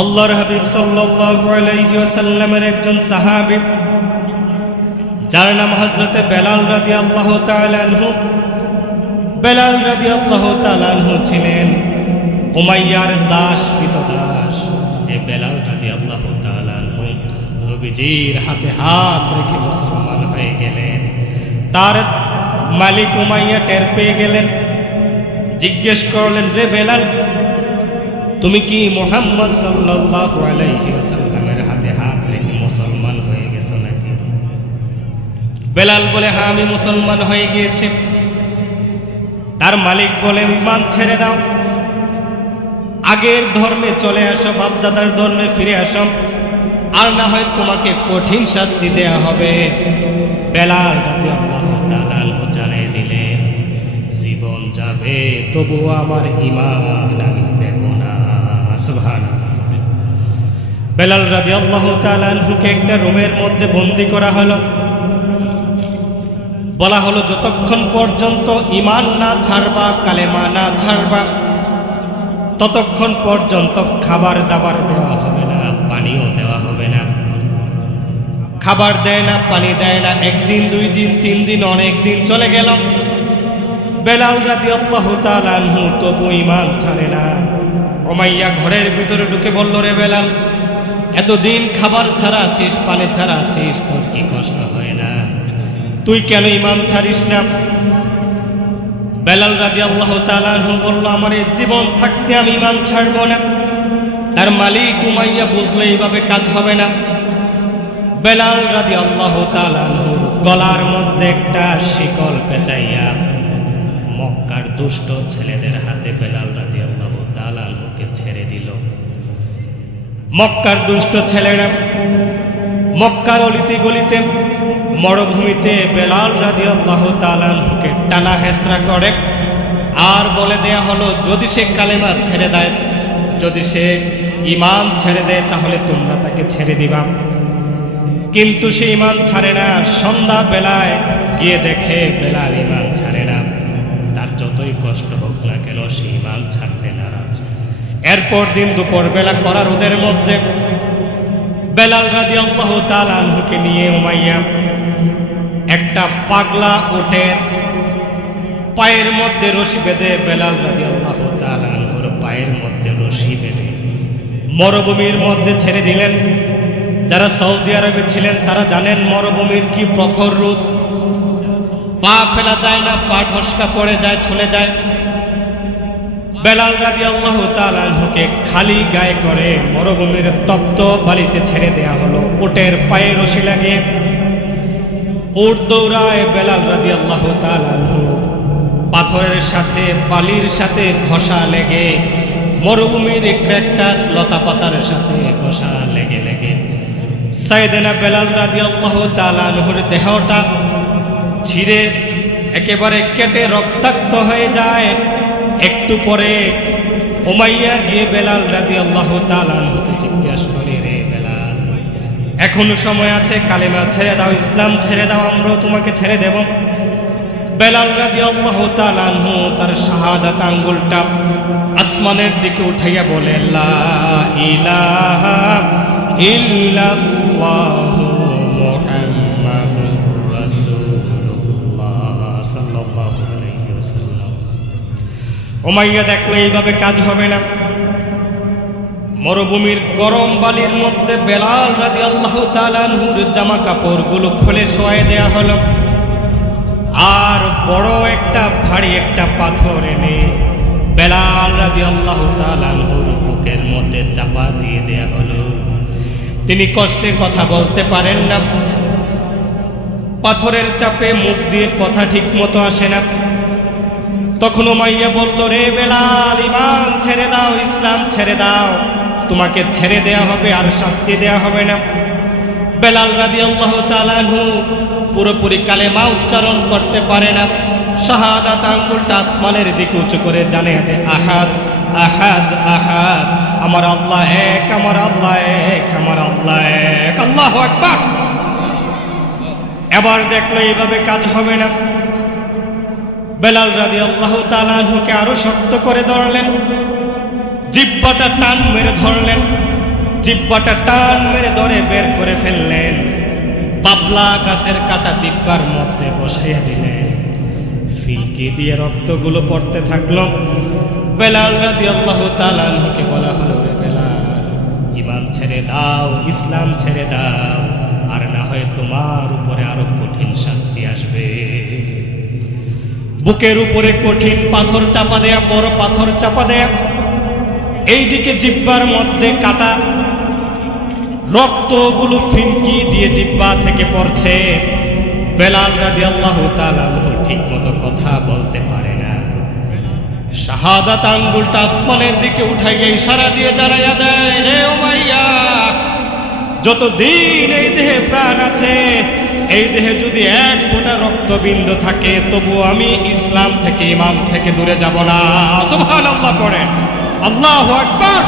আল্লাহর হাবিব সাল্লাল্লাহু আলাইহি ওয়াসাল্লামের একজন সাহাবী যার নাম হযরতে বেলাল রাদিয়াল্লাহু তাআলা আনহু। বেলাল রাদিয়াল্লাহু তাআলা আনহু ছিলেন উমাইয়ার দাস, কৃতদাস। এই বেলাল রাদিয়াল্লাহু তাআলা আনহু নবীজির হাতে হাত রেখে মুসলমান হয়ে গেলেন। তার মালিক উমাইয়া টের পেয়ে গেলেন, জিজ্ঞেস করলেন, রে বেলাল, তুমি কি মুহাম্মদ সাল্লাল্লাহু আলাইহি ওয়াসাল্লামের হাতে হাত রেখে মুসলমান হয়ে গেছো নাকি? বেলাল বলে, হ্যাঁ, আমি মুসলমান হয়ে গিয়েছি। তার মালিক বলেন, ঈমান ছেড়ে দাও, আগের ধর্মে চলে আসো, বাপদাদার ধর্মে ফিরে আসো, আর না হয় তোমাকে কঠিন শাস্তি দেয়া হবে। বেলাল রাদিয়াল্লাহু তাআলা আনহু জানিয়ে দিলেন, জীবন যাবে তবুও আমার ঈমান আমি দেব না। সুবহানাল্লাহ। বেলাল রাদিয়াল্লাহু তাআলা আনহুকে একটা রুমের মধ্যে বন্দী করা হলো। বলা হলো, যতক্ষণ পর্যন্ত ঈমান না ছাড়বা, কালেমা না ছাড়বা, ততক্ষণ পর্যন্ত খাবার দাবার দেওয়া হবে না, পানিও দেওয়া হবে না। খাবার দেয় না, পানি দেয় না। একদিন, 2 দিন, 3 দিন, অনেক দিন চলে গেল। বেলাল রাদিয়াল্লাহু তাআলা আনহু তবু ঈমান ছাড়ে না। উমাইয়া ঘরের ভিতরে ঢুকে বলল, রে বেলাল, এতদিন খাবার ছাড়া আছিস, পানি ছাড়া আছিস, তোর কি কষ্ট হয় না? তুই কেন ঈমান ছাড়িস না? বেলাল রাদিয়াল্লাহু তাআলা আনহু বলল, আমার এই জীবন থাকতে আমি ঈমান ছাড়ব না। তার মালিক উমাইয়া বুঝলে এইভাবে কাজ হবে না। বেলাল রাদিয়াল্লাহু তাআলা আনহু গলার মধ্যে একটা শিকল পেঁচাইয়া মক্কার দুষ্ট ছেলেদের হাতে বেলাল রাদিয়াল্লাহু তাআলা আনহুকে ছেড়ে দিল। মক্কার দুষ্ট ছেলেরা মক্কার অলিতে গলিতে, মরুভূমিতে বেলাল রাদিয়াল্লাহু তাআলা আনহুকে টানা হেঁচড়া করে। আর বলে দেয়া হলো, যদি সে কালেমা ছেড়ে দেয়, যদি সে ঈমান ছেড়ে দেয়, তাহলে তোমরা তাকে ছেড়ে দিবা। কিন্তু সে ঈমান ছাড়ে না। সন্ধ্যা বেলায় গিয়ে দেখে বেলাল ঈমান ছাড়ে না। তার যতই কষ্ট হোক না কেন, সে ঈমান ছাড়তে নারাজ। এরপর দিন দুপুর বেলা করা রোদের মধ্যে বেলাল রাদিয়াল্লাহু তাআলা আনহুকে নিয়ে উমাইয়া একটা পাগলা উটের পায়ের মধ্যে রশি বেঁধে, বেলাল রাদিয়াল্লাহু তাআলা আনহুর পায়ের মধ্যে রশি বেঁধে মরুভূমির মধ্যে ছেড়ে দিলেন। যারা সৌদি আরবে ছিলেন তারা জানেন মরুভূমির কি প্রখর রোদ। পা ফেলা যায় না, পা ঢসকা পড়ে যায়, চলে যায়। বেলাল রাদিয়াল্লাহু তাআলা আনহুকে খালি গায়ে করে মরুভূমির তপ্ত বালিতে ছেড়ে দেয়া হলো। উটের পায়ে রশি লাগিয়ে উট দৌড়ায়। বেলাল রাদিয়াল্লাহু তাআলা আনহু পাথরের সাথে, বালির সাথে ঘষা লেগে, মরুভূমির ক্র্যাকটাস লতা পাতার সাথে ঘষা লেগে লেগে সাইয়েদনা বেলাল রাদিয়াল্লাহু তাআলা আনহুর দেহটা ছিঁড়ে একেবারে কেটে রক্তাক্ত হয়ে যায়। একটু পরে উমাইয়া গিয়ে বেলাল রাদিয়াল্লাহু তাআলা আনহুকে জিজ্ঞাসা করে, রে বেলাল, এখনো সময় আছে, কালেমা ছেড়ে দাও, ইসলাম ছেড়ে দাও, আমরাও তোমাকে ছেড়ে দেব। বেলাল রাদিয়াল্লাহু তাআলা আনহু তার শাহাদাত আঙ্গুলটা আসমানের দিকে উঠাইয়া বলে, লা ইলাহা ইল্লাল্লাহু মুহাম্মাদুর রাসূলুল্লাহ সাল্লাল্লাহু আলাইহি ওয়াসাল্লাম। উমাইয়া দেখলো এইভাবে কাজ হবে না। মরুভূমির গরম বালির মধ্যে বেলাল রাদিয়াল্লাহু তাআলা আনহুর জামা কাপড়গুলো খুলে শোয়ায় দেয়া হলো। আর বড় একটা ভারী একটা পাথর এনে বেলাল রাদিয়াল্লাহু তাআলা আনহুর বুকের মধ্যে চাপা দিয়ে দেয়া হলো। তিনি কষ্টে কথা বলতে পারেন না। পাথরের চাপে মুখ দিয়ে কথা ঠিক মতো আসে না। তখন উমাইয়া বলল, রে বেলাল, ঈমান ছেড়ে দাও, ইসলাম ছেড়ে দাও, তোমাকে ছেড়ে দেয়া হবে, আর শাস্তি দেয়া হবে না। বেলাল রাদিয়াল্লাহু তাআলা আনহু পুরোপুরি কালেমা উচ্চারণ করতে পারে না। শাহাদাত আঙ্গুলটা আসমানের দিকে উঁচু করে জানে, আহাদ আহাদ আহাদ, আমার আল্লাহ এক, আমার আল্লাহ এক, আমার আল্লাহ এক, আল্লাহু আকবার। এবার দেখলো এইভাবে কাজ হবে না। বেলাল রাদিয়াল্লাহু তাআলা আনহুকে আরো শক্ত করে ধরলেন, জিহ্বাটা টান মেরে ধরলেন। জিহ্বাটা টান মেরে ধরে বের করে ফেললেন, বাবলা গাছের কাটা জিহ্বার মধ্যে বসাইয়া দিলেন। ফিনকি দিয়ে রক্তগুলো পড়তে থাকলো। বেলাল রাদিয়াল্লাহু তাআলা আনহুকে বলা হলো, রে বেলাল, ঈমান ছেড়ে দাও, ইসলাম ছেড়ে দাও, আর না হয় তোমার উপরে আরো কঠিন শাস্তি আসবে। বুকের উপরে কঠিন পাথর চাপা দেয়া, বড় পাথর চাপা দেয়া, এইদিকে জিহ্বার মধ্যে কাটা, রক্তগুলো ফিনকি দিয়ে জিহ্বা থেকে পড়ছে। বেলাল রাদিয়াল্লাহু তাআলা ঠিক মতো কথা বলতে পারে না। শাহাদাত আঙ্গুলটা আসমানের দিকে উঠাইয়া ইশারা দিয়ে জানাইয়া দেয়, রে উমাইয়া, যতদিন এই দেহে প্রাণ আছে, এই দেহে যদি এক ফোঁটা রক্তবিন্দু থাকে, তবু আমি ইসলাম থেকে, ঈমান থেকে দূরে যাব না। সুবহানাল্লাহ পড়ে, আল্লাহু আকবার।